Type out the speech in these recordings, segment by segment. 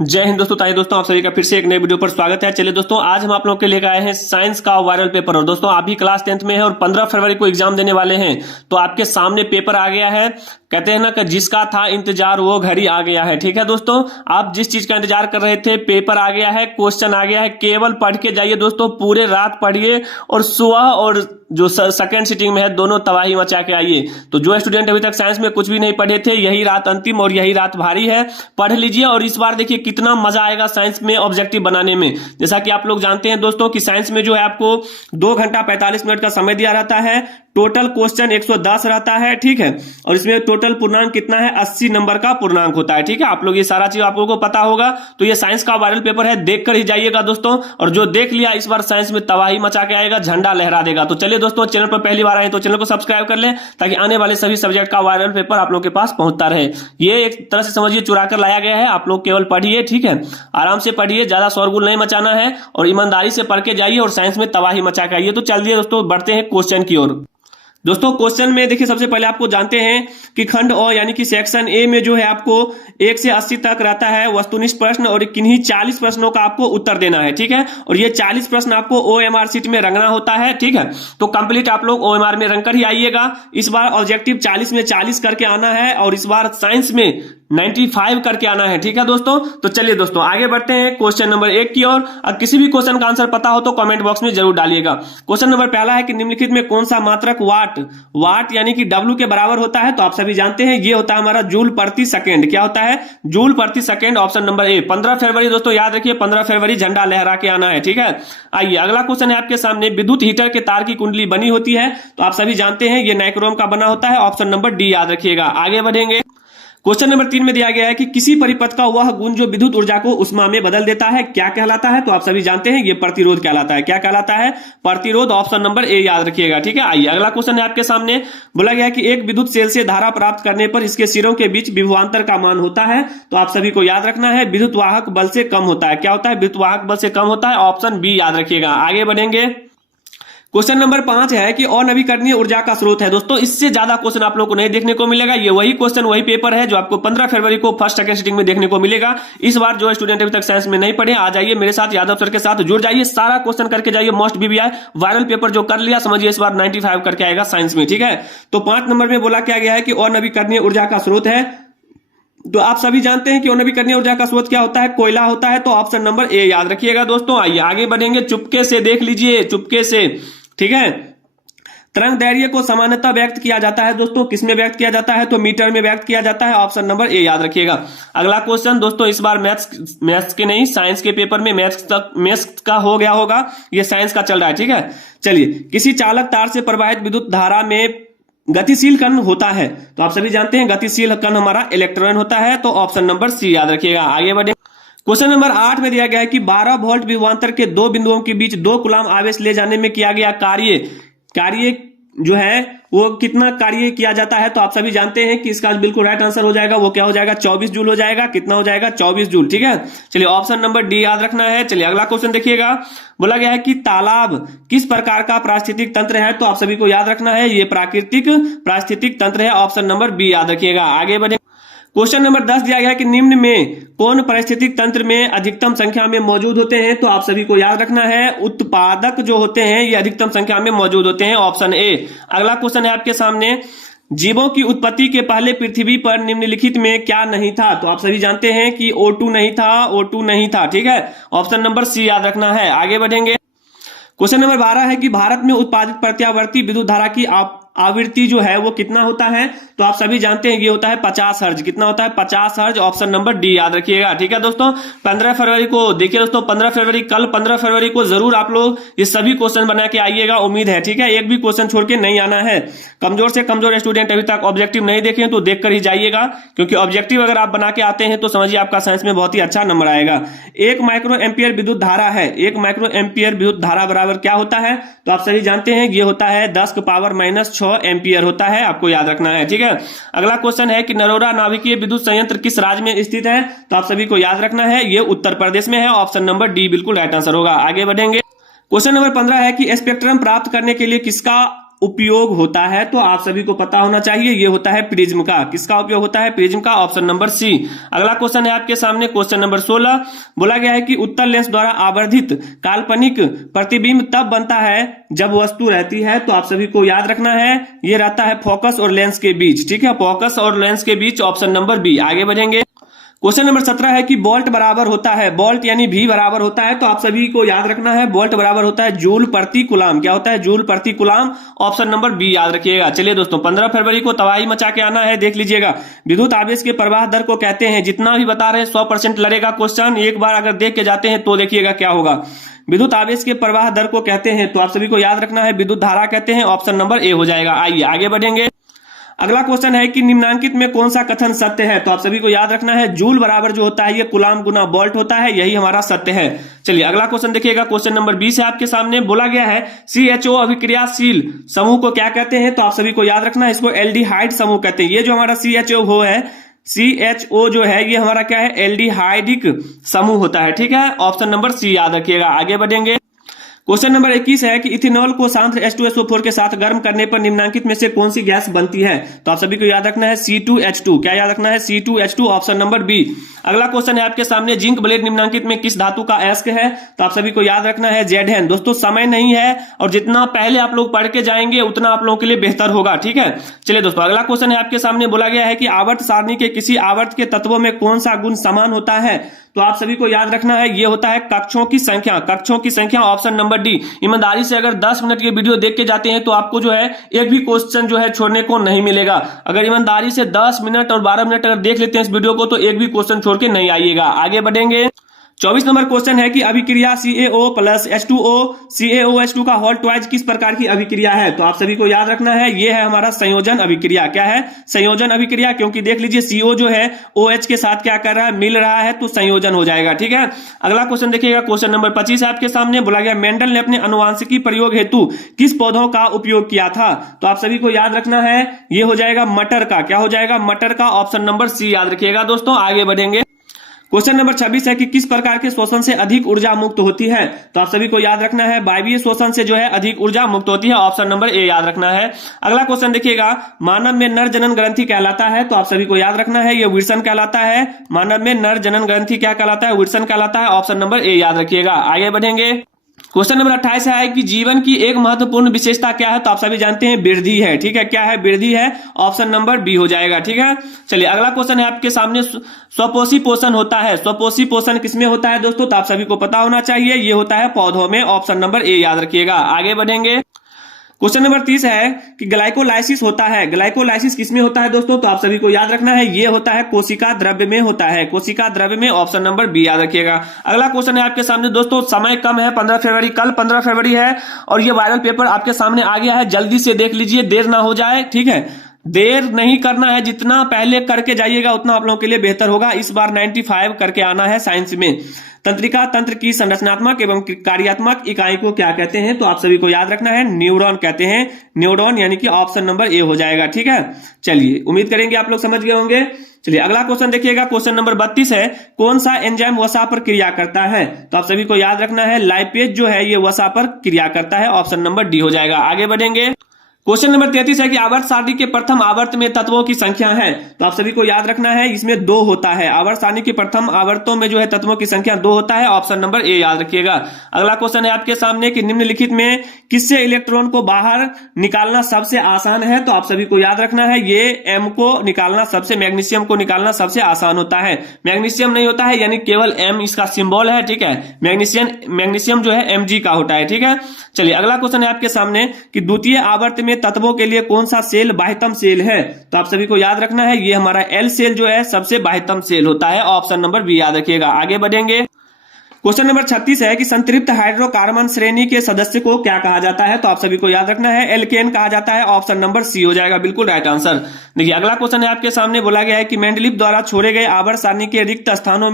जय हिंद दोस्तों। ताई दोस्तों, आप सभी का फिर से एक नए वीडियो पर स्वागत है। चलिए दोस्तों, आज हम आप लोगों के लेकर आए हैं साइंस का वायरल पेपर। और दोस्तों, आप भी क्लास 10th में है और 15 फरवरी को एग्जाम देने वाले हैं, तो आपके सामने पेपर आ गया है। कहते हैं ना कि जिसका था इंतजार वो घड़ी आ गया है। ठीक है दोस्तों, आप जिस चीज का इंतजार कर रहे थे पेपर आ गया है, क्वेश्चन आ गया है। केवल पढ़ के जाइए दोस्तों, पूरे रात पढ़िए और सुबह और जो सेकंड सिटिंग में है दोनों तबाही मचा के आइए। तो जो स्टूडेंट अभी तक साइंस में कुछ भी नहीं पढ़े थे, यही रात अंतिम और यही रात भारी है, पढ़ लीजिए। और इस बार देखिए कितना मजा आएगा साइंस में ऑब्जेक्टिव बनाने में। जैसा कि आप लोग जानते हैं दोस्तों कि साइंस में जो है आपको 2 घंटा 45 मिनट का समय दिया रहता है। टोटल क्वेश्चन 110 रहता है। ठीक है, और इसमें टोटल पूर्णांक कितना है? 80 नंबर का पूर्णांक होता है। ठीक है, आप लोग ये सारा चीज आप लोगों को पता होगा। तो ये साइंस का वायरल पेपर है, देख कर ही जाइएगा दोस्तों। और जो देख लिया इस बार साइंस में तबाही मचा के आएगा, झंडा लहरा देगा। तो चलिए दोस्तों, चैनल पर पहली बार आए तो चैनल को सब्सक्राइब कर लें, ताकि आने वाले सभी सब्जेक्ट का वायरल पेपर आप लोग के पास पहुंचता रहे। ये एक तरह से समझिए चुरा कर लाया गया है। आप लोग केवल पढ़िए, ठीक है, आराम से पढ़िए, ज्यादा शोरगुल नहीं मचाना है और ईमानदारी से पढ़ के जाइए और साइंस में तबाही मचा के आइए। तो चलिए दोस्तों, बढ़ते हैं क्वेश्चन की ओर। दोस्तों, क्वेश्चन में देखिए सबसे पहले आपको जानते हैं कि खंड अ यानी कि सेक्शन ए में जो है आपको 1 से 80 तक रहता है वस्तुनिष्ठ प्रश्न, और किन्हीं 40 प्रश्नों का आपको उत्तर देना है। ठीक है, और ये 40 प्रश्न आपको OMR शीट में रंगना होता है। ठीक है, तो कंप्लीट आप लोग OMR में रंग कर ही आइएगा। इस बार ऑब्जेक्टिव 40 में 40 करके आना है और इस बार साइंस में 95 करके आना है। ठीक है दोस्तों, तो चलिए दोस्तों आगे बढ़ते हैं क्वेश्चन नंबर 1 की ओर। अब किसी भी क्वेश्चन का आंसर पता हो तो कमेंट बॉक्स में जरूर डालिएगा। क्वेश्चन नंबर पहला है कि निम्नलिखित में कौन सा मात्रक वाट यानी कि W के बराबर होता है? तो आप सभी जानते हैं ये होता है हमारा जूल प्रति सेकेंड। क्या होता है? जूल प्रति सेकेंड। Option number A. 15 फरवरी दोस्तों याद रखिए, 15 फरवरी झंडा लहरा के आना है। ठीक है, आइए अगला क्वेश्चन है आपके सामने। विद्युत हीटर के तार की कुंडली बनी होती है, तो आप सभी जानते हैं ये नाइक्रोम का बना होता है। ऑप्शन नंबर डी याद रखिएगा। आगे बढ़ेंगे। क्वेश्चन नंबर 3 में दिया गया है कि किसी परिपथ का वह गुण जो विद्युत ऊर्जा को उष्मा में बदल देता है क्या कहलाता है? तो आप सभी जानते हैं ये प्रतिरोध कहलाता है। क्या कहलाता है? प्रतिरोध। ऑप्शन नंबर ए याद रखिएगा। ठीक है, आइए अगला क्वेश्चन है आपके सामने। बोला गया है कि एक विद्युत सेल से धारा प्राप्त करने पर इसके सिरों के बीच विभवांतर का मान होता है, तो आप सभी को याद रखना है विद्युत वाहक बल से कम होता है। क्या होता है? विद्युत वाहक बल से कम होता है। ऑप्शन बी याद रखिएगा। आगे बढ़ेंगे। क्वेश्चन नंबर 5 है कि अनवीकरणीय ऊर्जा का स्रोत है। दोस्तों, इससे ज्यादा क्वेश्चन आप लोगों को नहीं देखने को मिलेगा। ये वही क्वेश्चन वही पेपर है जो आपको 15 फरवरी को फर्स्ट सेकंड सिटिंग में देखने को मिलेगा। इस बार जो स्टूडेंट अभी तक साइंस में नहीं पढ़े, आ जाइए मेरे साथ, यादव सर के साथ जुड़ जाइए, सारा क्वेश्चन करके जाइए। मोस्ट बीबीआई वायरल पेपर जो कर लिया, समझिए इस बार 95 करके आएगा साइंस में। ठीक है, तो 5 नंबर में बोला क्या गया है कि अनवीकरणीय ऊर्जा का स्रोत है। तो आप सभी जानते हैं कि अनवीकरणीय ऊर्जा का स्रोत क्या होता है? कोयला होता है। तो ऑप्शन नंबर ए याद रखिएगा दोस्तों। आइए आगे बढ़ेंगे। चुपके से देख लीजिए, चुपके से। ठीक है, तरंग दैर्घ्य को सामान्यतः व्यक्त किया जाता है दोस्तों, किसमें व्यक्त किया जाता है? तो मीटर में व्यक्त किया जाता है। ऑप्शन नंबर ए याद रखिएगा। अगला क्वेश्चन दोस्तों, इस बार मैथ्स के नहीं, साइंस के पेपर में मैथ्स का हो गया होगा, ये साइंस का चल रहा है। ठीक है, चलिए, किसी चालक तार से प्रवाहित विद्युत धारा में गतिशील कण होता है, तो आप सभी जानते हैं गतिशील कण हमारा इलेक्ट्रॉन होता है। तो ऑप्शन नंबर सी याद रखिएगा। आगे बढ़े। क्वेश्चन नंबर 8 में दिया गया है कि 12 वोल्ट विभवांतर के 2 बिंदुओं के बीच 2 कूलाम आवेश ले जाने में किया गया कार्य जो है वो कितना कार्य किया जाता है? तो आप सभी जानते हैं कि इसका बिल्कुल राइट आंसर हो जाएगा, वो क्या हो जाएगा? 24 जूल हो जाएगा। कितना हो जाएगा? 24 जूल। ठीक है, चलिए ऑप्शन नंबर डी याद रखना है। चलिए अगला क्वेश्चन देखिएगा। बोला गया है कि तालाब किस प्रकार का पारिस्थितिक तंत्र है? तो आप सभी को याद रखना है ये प्राकृतिक पारिस्थितिक तंत्र है। ऑप्शन नंबर बी याद रखिएगा। आगे बढ़े। क्वेश्चन नंबर 10 दिया गया है कि निम्न में कौन पारिस्थितिक तंत्र में अधिकतम संख्या में मौजूद होते हैं? तो आप सभी को याद रखना है उत्पादक जो होते हैं ये अधिकतम संख्या में मौजूद होते हैं। Option A. अगला क्वेश्चन है आपके सामने। जीवों की उत्पत्ति के पहले पृथ्वी पर निम्नलिखित में क्या नहीं था? तो आप सभी जानते हैं कि O2 नहीं था, O2 नहीं था। ठीक है, ऑप्शन नंबर सी याद रखना है। आगे बढ़ेंगे। क्वेश्चन नंबर 12 है कि भारत में उत्पादित प्रत्यावर्ती विद्युत धारा की आवृत्ति जो है वो कितना होता है? तो आप सभी जानते हैं ये होता है 50 हर्ज। कितना होता है? 50 हर्ज। ऑप्शन नंबर डी याद रखिएगा। ठीक है दोस्तों, 15 फरवरी को देखिए दोस्तों, 15 फरवरी कल 15 फरवरी को जरूर आप लोग ये सभी क्वेश्चन बना के आइएगा, उम्मीद है। ठीक है, एक भी क्वेश्चन छोड़ के नहीं आना है। कमजोर से कमजोर स्टूडेंट अभी तक ऑब्जेक्टिव नहीं देखे तो देख कर ही जाइएगा, क्योंकि ऑब्जेक्टिव अगर आप बना के आते हैं तो समझिए आपका साइंस में बहुत ही अच्छा नंबर आएगा। 1 माइक्रो एम्पियर विद्युत धारा है। 1 माइक्रो एम्पियर विद्युत धारा बराबर क्या होता है? तो आप सभी जानते हैं ये होता है 10 की पावर -6 एम्पियर होता है। आपको याद रखना है। ठीक है, अगला क्वेश्चन है कि नरोरा नाभिकीय विद्युत संयंत्र किस राज्य में स्थित है? तो आप सभी को याद रखना है ये उत्तर प्रदेश में है। ऑप्शन नंबर डी बिल्कुल राइट आंसर होगा। आगे बढ़ेंगे। क्वेश्चन नंबर 15 है कि स्पेक्ट्रम प्राप्त करने के लिए किसका उपयोग होता है? तो आप सभी को पता होना चाहिए, ये होता है प्रिज्म का। किसका उपयोग होता है? प्रिज्म का, ऑप्शन नंबर सी। अगला क्वेश्चन है आपके सामने, क्वेश्चन नंबर 16। बोला गया है कि उत्तल लेंस द्वारा आवर्धित काल्पनिक प्रतिबिंब तब बनता है जब वस्तु रहती है। तो आप सभी को याद रखना है, ये रहता है फोकस और लेंस के बीच। ठीक है, फोकस और लेंस के बीच, ऑप्शन नंबर बी। आगे बढ़ेंगे। क्वेश्चन नंबर 17 है कि बोल्ट बराबर होता है, बोल्ट यानी भी बराबर होता है। तो आप सभी को याद रखना है, बोल्ट बराबर होता है जूल प्रति कूलाम। क्या होता है? जूल प्रति कूलाम, ऑप्शन नंबर बी याद रखिएगा। चलिए दोस्तों, 15 फरवरी को तबाही मचा के आना है, देख लीजिएगा। विद्युत आवेश के प्रवाह दर को कहते हैं, जितना भी बता रहे हैं 100% लड़ेगा क्वेश्चन। एक बार अगर देख के जाते हैं तो देखिएगा क्या होगा। विद्युत आवेश के प्रवाह दर को कहते हैं, तो आप सभी को याद रखना है विद्युत धारा कहते हैं, ऑप्शन नंबर ए हो जाएगा। आइए आगे बढ़ेंगे। अगला क्वेश्चन है कि निम्नांकित में कौन सा कथन सत्य है? तो आप सभी को याद रखना है, जूल बराबर जो होता है ये कूलाम गुना बोल्ट होता है, यही हमारा सत्य है। चलिए अगला क्वेश्चन देखिएगा, क्वेश्चन नंबर 20 है आपके सामने। बोला गया है CHO अभिक्रियाशील समूह को क्या कहते हैं? तो आप सभी को याद रखना है, इसको एल्डिहाइड समूह कहते हैं। ये जो हमारा CHO है, CHO जो है ये हमारा क्या है? एल्डिहाइडिक समूह होता है। ठीक है, ऑप्शन नंबर सी याद रखिएगा। आगे बढ़ेंगे। क्वेश्चन नंबर 21 है कि इथेनॉल को सांद्र H2SO4 के साथ गर्म करने पर निम्नांकित में से कौन सी गैस बनती है? तो आप सभी को याद रखना है C2H2। क्या याद रखना है? C2H2, option number B. अगला क्वेश्चन है आपके सामने, जिंक ब्लेड निम्नांकित में किस धातु का अयस्क है? तो आप सभी को याद रखना है Zn। दोस्तों समय नहीं है, और जितना पहले आप लोग पढ़ के जाएंगे उतना आप लोगों के लिए बेहतर होगा। ठीक है, चलिए दोस्तों अगला क्वेश्चन है आपके सामने। बोला गया है कि आवर्त सारणी के किसी आवर्त के तत्वों में कौन सा गुण समान होता है? तो आप सभी को याद रखना है, ये होता है कक्षों की संख्या। कक्षों की संख्या, ऑप्शन नंबर डी। ईमानदारी से अगर 10 मिनट के वीडियो देख के जाते हैं तो आपको जो है एक भी क्वेश्चन जो है छोड़ने को नहीं मिलेगा। अगर ईमानदारी से 10 मिनट और 12 मिनट अगर देख लेते हैं इस वीडियो को तो एक भी क्वेश्चन छोड़ के नहीं आइएगा। आगे बढ़ेंगे। 24 नंबर क्वेश्चन है कि अभिक्रिया CaO प्लस H2O CaOH2 का होल ट्वाइज किस प्रकार की अभिक्रिया है? तो आप सभी को याद रखना है, ये है हमारा संयोजन अभिक्रिया। क्या है? संयोजन अभिक्रिया, क्योंकि देख लीजिए CO जो है OH के साथ क्या कर रहा है? मिल रहा है, तो संयोजन हो जाएगा। ठीक है, अगला क्वेश्चन देखिएगा, क्वेश्चन नंबर 25 है आपके सामने। बोला गया मेंडल ने अपने अनुवांशिकी प्रयोग हेतु किस पौधों का उपयोग किया था? तो आप सभी को याद रखना है, ये हो जाएगा मटर का। क्या हो जाएगा? मटर का, ऑप्शन नंबर सी याद रखिएगा। दोस्तों आगे बढ़ेंगे। क्वेश्चन नंबर 26 है कि किस प्रकार के शोषण से अधिक ऊर्जा मुक्त होती है? तो आप सभी को याद रखना है, वायवीय शोषण से जो है अधिक ऊर्जा मुक्त होती है, ऑप्शन नंबर ए याद रखना है। अगला क्वेश्चन देखिएगा, मानव में नर जनन ग्रंथि कहलाता है? तो आप सभी को याद रखना है, ये विल्सन कहलाता है। मानव में नर जनन ग्रंथि क्या कहलाता है? विल्सन कहलाता है, ऑप्शन नंबर ए याद रखिएगा। आगे बढ़ेंगे। क्वेश्चन नंबर 28 है कि जीवन की एक महत्वपूर्ण विशेषता क्या है? तो आप सभी जानते हैं वृद्धि है। ठीक है, क्या है? वृद्धि है, ऑप्शन नंबर बी हो जाएगा। ठीक है, चलिए अगला क्वेश्चन है आपके सामने, स्वपोषी पोषण होता है। स्वपोषी पोषण किसमें होता है दोस्तों? तो आप सभी को पता होना चाहिए, ये होता है पौधों में, ऑप्शन नंबर ए याद रखिएगा। आगे बढ़ेंगे। क्वेश्चन नंबर 30 है कि ग्लाइकोलाइसिस होता है। ग्लाइकोलाइसिस किसमें होता है दोस्तों? तो आप सभी को याद रखना है, ये होता है कोशिका द्रव्य में होता है। कोशिका द्रव्य में, ऑप्शन नंबर बी याद रखिएगा। अगला क्वेश्चन है आपके सामने दोस्तों, समय कम है, 15 फरवरी, कल 15 फरवरी है और ये वायरल पेपर आपके सामने आ गया है, जल्दी से देख लीजिए, देर ना हो जाए। ठीक है, देर नहीं करना है, जितना पहले करके जाइएगा उतना आप लोगों के लिए बेहतर होगा। इस बार 95 करके आना है साइंस में। तंत्रिका तंत्र की संरचनात्मक एवं कार्यात्मक इकाई को क्या कहते हैं? तो आप सभी को याद रखना है, न्यूरॉन कहते हैं। न्यूरॉन यानी कि ऑप्शन नंबर ए हो जाएगा। ठीक है, चलिए उम्मीद करेंगे आप लोग समझ गए होंगे। चलिए अगला क्वेश्चन देखिएगा, क्वेश्चन नंबर 32 है, कौन सा एंजाइम वसा पर क्रिया करता है? तो आप सभी को याद रखना है, लाइपेज जो है ये वसा पर क्रिया करता है, ऑप्शन नंबर डी हो जाएगा। आगे बढ़ेंगे। क्वेश्चन नंबर 33 है कि आवर्त सारणी के प्रथम आवर्त में तत्वों की संख्या है। तो आप सभी को याद रखना है, इसमें 2 होता है। आवर्त सारणी के प्रथम आवर्तों में जो है तत्वों की संख्या 2 होता है, ऑप्शन नंबर ए याद रखिएगा। अगला क्वेश्चन है आपके सामने कि निम्नलिखित में किससे इलेक्ट्रॉन को बाहर निकालना सबसे आसान है? तो आप सभी को याद रखना है, ये एम को निकालना सबसे, मैग्नीशियम को निकालना सबसे आसान होता है। मैग्नीशियम नहीं होता है, यानी केवल एम इसका सिंबल है। ठीक है, मैग्नीशियम जो है Mg का होता है। ठीक है, चलिए अगला क्वेश्चन है आपके सामने कि द्वितीय आवर्त में तत्वों के लिए कौन सा सेल बाह्यतम सेल है? तो आप सभी को याद रखना है, ये हमारा एल सेल जो है सबसे बाह्यतम सेल होता है, ऑप्शन नंबर बी याद रखिएगा। आगे बढ़ेंगे। क्वेश्चन नंबर 36 है कि संतृप्त हाइड्रोकार्बन श्रेणी के सदस्य को क्या कहा जाता है? तो आप सभी को याद रखना है, एल्केन कहा जाता है, ऑप्शन नंबर सी हो जाएगा, बिल्कुल राइट आंसर। देखिए अगला क्वेश्चन है आपके सामने, बोला गया है कि मेंडलीफ द्वारा छोड़े गए आवर्त सारणी के रिक्त स्थानों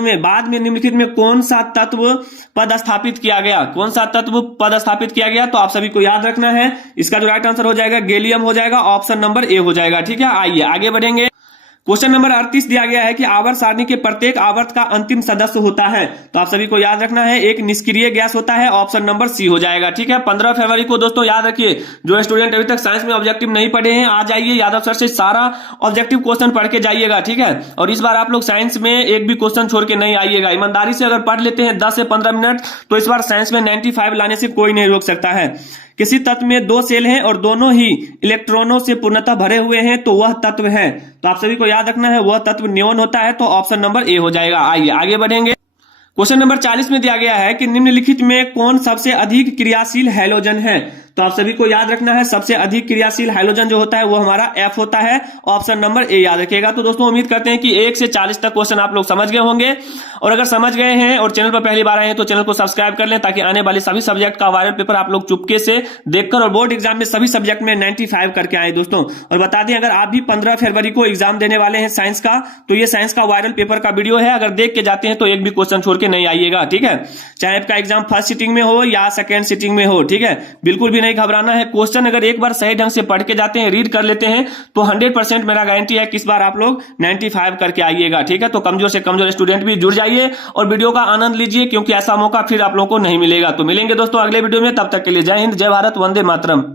में बाद में निम्नलिखित में कौन सा तत्व पद स्थापित किया गया? कौन सा तत्व पद स्थापित किया गया? तो आप सभी को याद रखना है, इसका जो राइट आंसर हो जाएगा गैलियम हो जाएगा, ऑप्शन नंबर ए हो जाएगा। ठीक है, आइए आगे बढ़ेंगे। क्वेश्चन नंबर 38 दिया गया है कि आवर्त सारणी के प्रत्येक आवर्त का अंतिम सदस्य होता है। तो आप सभी को याद रखना है एक निष्क्रिय गैस होता है, ऑप्शन नंबर सी हो जाएगा। ठीक है, 15 फरवरी को दोस्तों याद रखिए, जो स्टूडेंट अभी तक साइंस में ऑब्जेक्टिव नहीं पढ़े हैं आ जाइए, यादव सर से सारा ऑब्जेक्टिव क्वेश्चन पढ़ के जाइएगा। ठीक है, और इस बार आप लोग साइंस में एक भी क्वेश्चन छोड़ के नहीं आइएगा। ईमानदारी से अगर पढ़ लेते हैं 10 से 15 मिनट तो इस बार साइंस में 95 लाने से कोई नहीं रोक सकता है। किसी तत्व में 2 सेल हैं और दोनों ही इलेक्ट्रॉनों से पूर्णतः भरे हुए हैं तो वह तत्व है। तो आप सभी को याद रखना है वह तत्व नियोन होता है, तो ऑप्शन नंबर ए हो जाएगा। आइए आगे बढ़ेंगे। क्वेश्चन नंबर 40 में दिया गया है कि निम्नलिखित में कौन सबसे अधिक क्रियाशील हैलोजन है। तो आप सभी को याद रखना है सबसे अधिक क्रियाशील हाइड्रोजन जो होता है वो हमारा एफ होता है, ऑप्शन नंबर ए याद रखिएगा। तो दोस्तों उम्मीद करते हैं कि 1 से 40 तक क्वेश्चन आप लोग समझ गए होंगे, और अगर समझ गए हैं और चैनल पर पहली बार आए हैं तो चैनल को सब्सक्राइब कर लें ताकि आने वाले सभी सब्जेक्ट का वायरल पेपर आप लोग चुपके से देखकर और बोर्ड एग्जाम में सभी सब्जेक्ट में 95 करके आए दोस्तों। और बता दें अगर आप भी 15 फरवरी को एग्जाम देने वाले हैं साइंस का, तो ये साइंस का वायरल पेपर का वीडियो है, अगर देख के जाते हैं तो एक भी क्वेश्चन छोड़ के नहीं आइएगा। ठीक है, चाहे आपका एग्जाम फर्स्ट सिटिंग में हो या सेकेंड सिटिंग में हो, ठीक है, बिल्कुल भी नहीं घबराना है। क्वेश्चन अगर एक बार सही ढंग से पढ़ के जाते हैं, रीड कर लेते हैं, तो 100% मेरा गारंटी है कि इस बार आप लोग 95 करके आइएगा। ठीक है, तो कमजोर से कमजोर स्टूडेंट भी जुड़ जाइए और वीडियो का आनंद लीजिए, क्योंकि ऐसा मौका फिर आप लोगों को नहीं मिलेगा। तो मिलेंगे दोस्तों अगले वीडियो में, तब तक के लिए जय हिंद, जय भारत, वंदे मातरम।